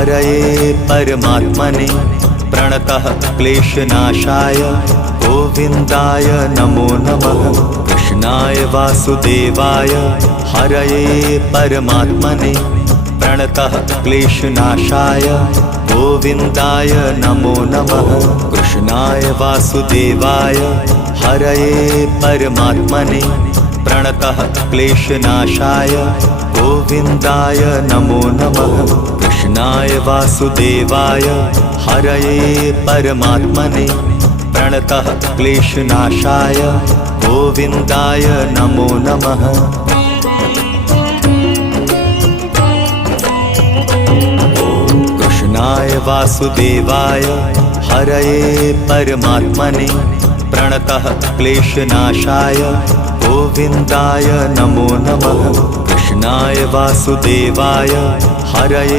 हरये परमात्मने प्रणतः क्लेशनाशाय गोविन्दाय नमो नमः। कृष्णाय वासुदेवाय हरये परमात्मने प्रणतः क्लेशनाशाय गोविन्दाय नमो नमः। कृष्णाय वासुदेवाय हरये परमात्मने प्रणतः क्लेशनाशाय गोविन्दाय नमो नमः। कृष्णाय वासुदेवाय हरये परमात्मने प्रणतः क्लेशनाशाय गोविन्दाय नमो नमः। कृष्णाय वासुदेवाय हरये परमात्मने प्रणतः क्लेशनाशाय गोविन्दाय नमो नमः। कृष्णाय वासुदेवाय हरये